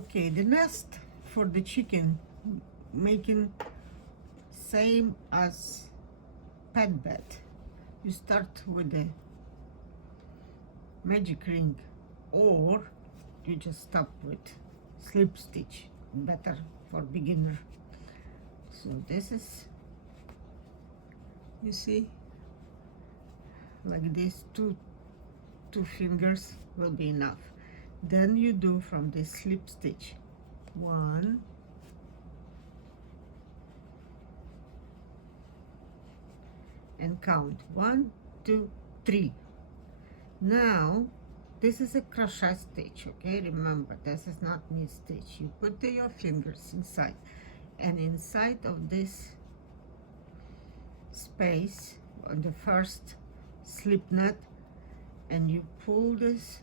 Okay, the nest for the chicken, making same as pet bed. You start with the magic ring, or you just stop with slip stitch, better for beginner. So this is, you see, like this, two fingers will be enough. Then you do from the slip stitch 1, and count 1, 2, 3. Now this is a crochet stitch, okay? Remember, this is not knit stitch. You put your fingers inside, and inside of this space on the first slip knot, and you pull this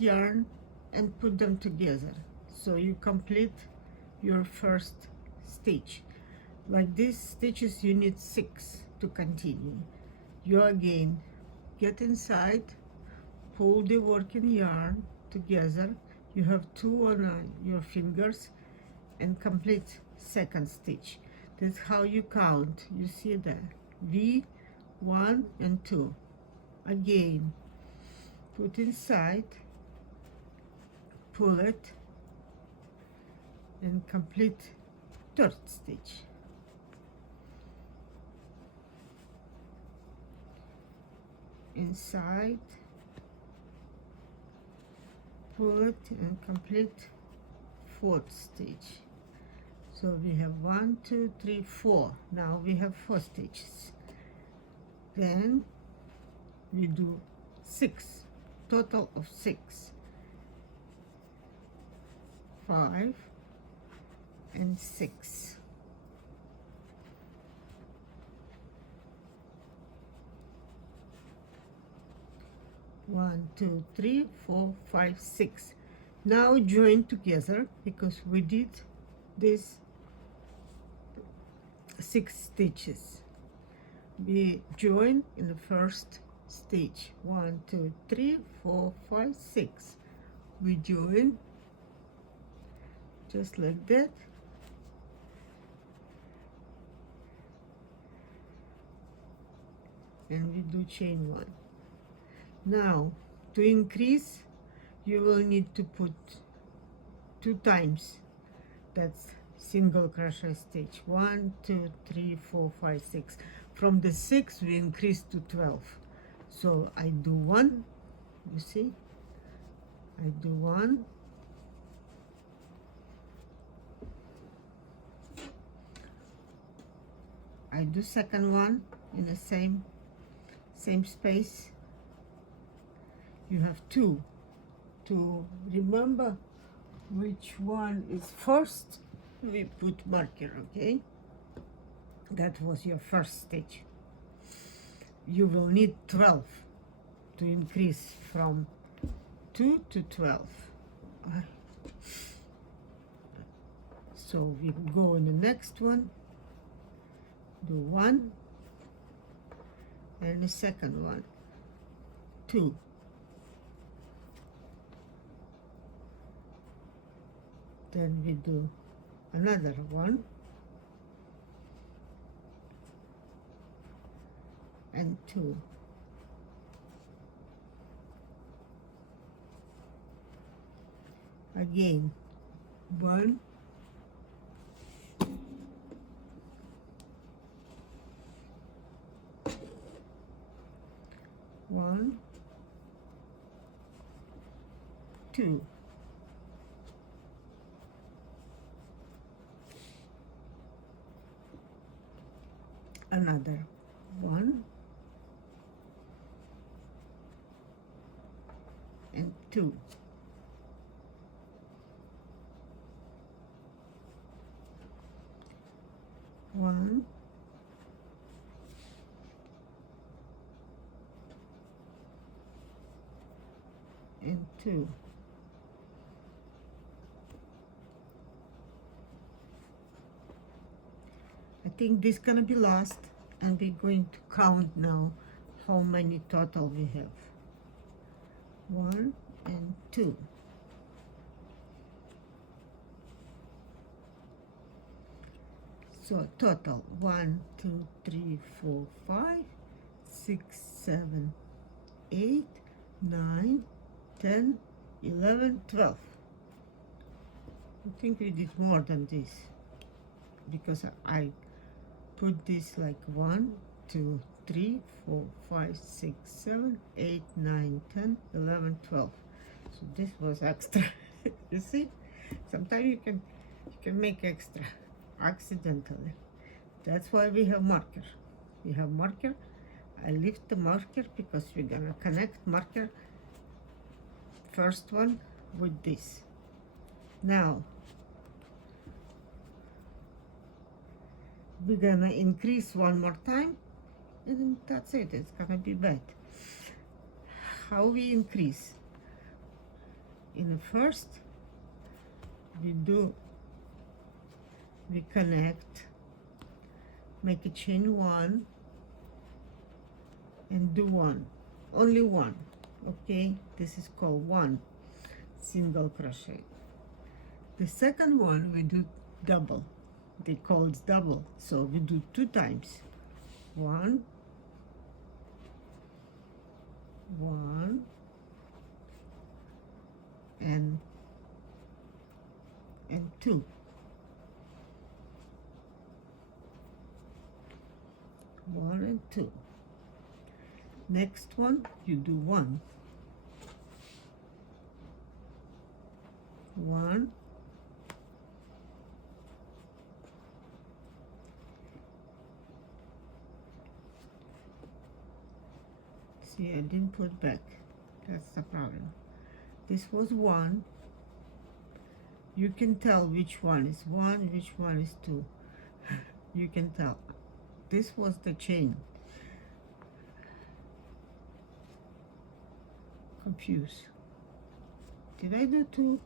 yarn and put them together, so you complete your first stitch. Like these stitches, you need 6 to continue. You again get inside, pull the working yarn together. You have 2 on your fingers, and complete second stitch. That's how you count. You see that V1 and 2. Again, put inside, pull it, and complete third stitch. Inside, pull it, and complete fourth stitch. So we have 1, 2, 3, 4. Now we have 4 stitches. Then we do 6, total of 6, 5 and 6. One, two, 3, 4, 5, 6. Now join together, because we did this 6 stitches. We join in the first stitch. 1, 2, 3, 4, 5, 6. We join just like that. And we do chain 1. Now, to increase, you will need to put 2 times. That's single crochet stitch. 1, 2, 3, 4, 5, 6. From the 6, we increase to 12. So I do 1. You see, I do 1. I do second one in the same space. You have 2 to remember which one is first. We put marker, okay? That was your first stitch. You will need 12 to increase from 2 to 12. So we go in the next one, do 1, and the second one, 2. Then we do another 1 and 2. Again, 1 1 2. Another 1 and 2. One and 2. I think this gonna be last, and we're going to count now how many total we have. 1 and 2. 2. So total 1, 2, 3, 4, 5, 6, 7, 8, 9, 10, 11, 12. I think we did more than this because I put this like 1, 2, 3, 4, 5, 6, 7, 8, 9, 10, 11, 12. So this was extra. You see, sometimes you can make extra accidentally. That's why we have marker. We have marker. I lift the marker because we're gonna connect marker first one with this. Now we're gonna increase one more time, and that's it. It's gonna be bad. How we increase? In the first, we connect, make a chain 1, and do 1, only 1. Okay, this is called 1 single crochet. The second one we do double. They call it double, so we do 2 times. 1, 1, and 2. 1 and 2. Next one, you do 1, 1, see, I didn't put back. That's the problem. This was 1. You can tell which one is 1, which one is 2. You can tell. This was the chain. Confused. Did I do 2?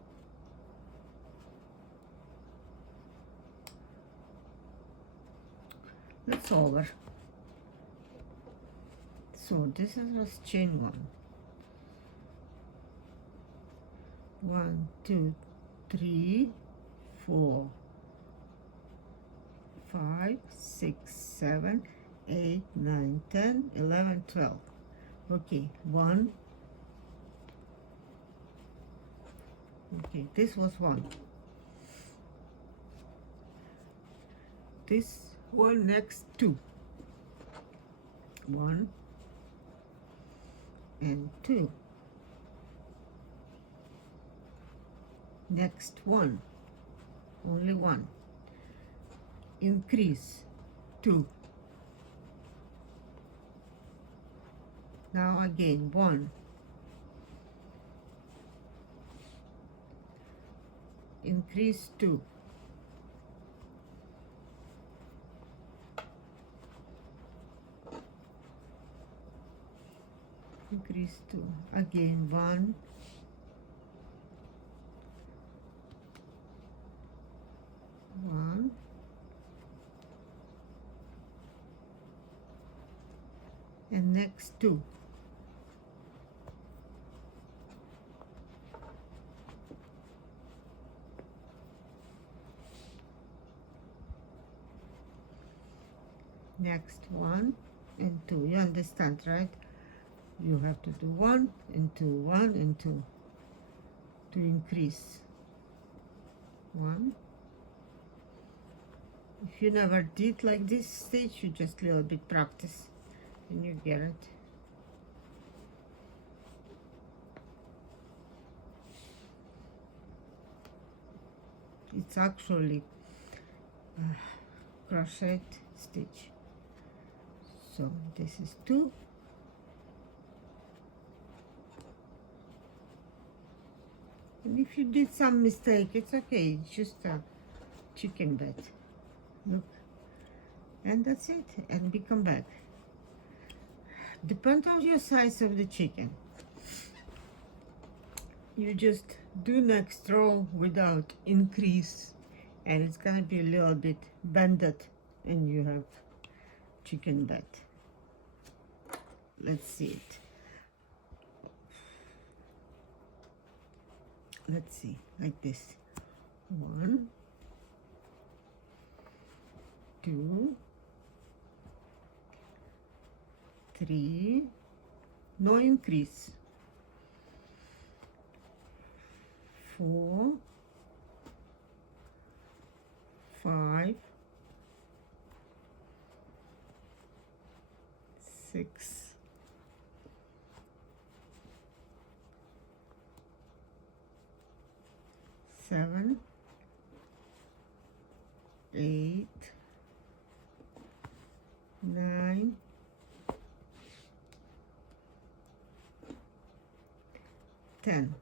That's over. So this was chain 1. 1, 2, 3, 4, 5, 6, 7, 8, 9, 10, 11, 12. Okay, 1. Okay, this was 1. This one next 2. 1 and 2. Next 1, only 1. Increase 2. Now again 1. Increase 2. Increase 2. Again 1. 1. And next 2. Next 1 and 2. You understand, right? You have to do 1 and 2, 1 and 2 to increase. 1. If you never did like this stage, you just little bit practice and you get it. It's actually a crochet stitch. So this is 2. And if you did some mistake, it's okay. It's just a chicken bed. Look. And that's it. And we come back. Depends on your size of the chicken. You just do next row without increase, and it's gonna be a little bit bended, and you have chicken bed. Let's see it. let's see, like this. 1, 2, 3, no increase. 4, 5, 6, 7, 8, 9, 10,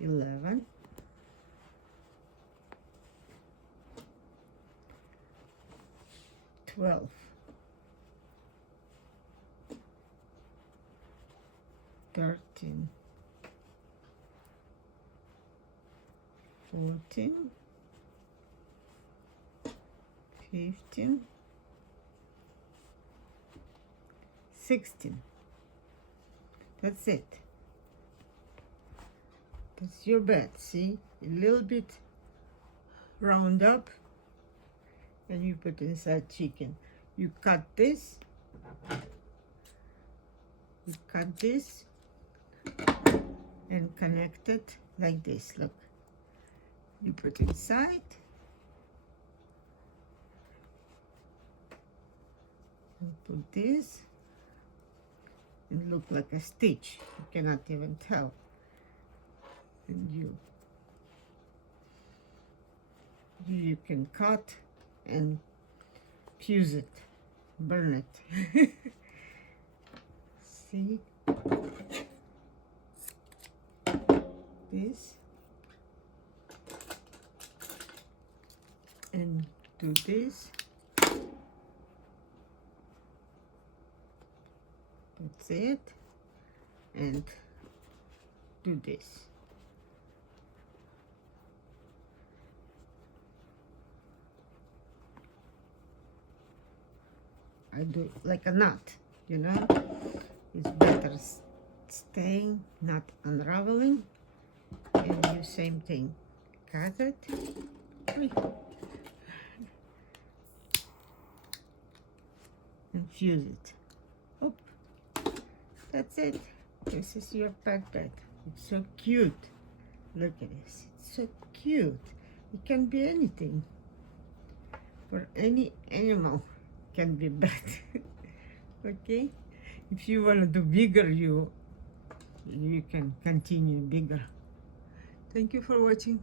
11, 12, 13, 14, 15, 16. That's it. That's your bed. See, a little bit round up, and you put inside chicken. You cut this, and connect it like this. Look, you put inside, and put this, and look like a stitch. You cannot even tell. And you can cut and fuse it, burn it. See this, and do this. That's it, and do this. I do like a knot, you know. It's better staying, not unraveling. And do same thing. Cut it. And fuse it. Oh, that's it. This is your pet bed. It's so cute. Look at this. It's so cute. It can be anything. For any animal can be bed. Okay? If you want to do bigger, you can continue bigger. Thank you for watching.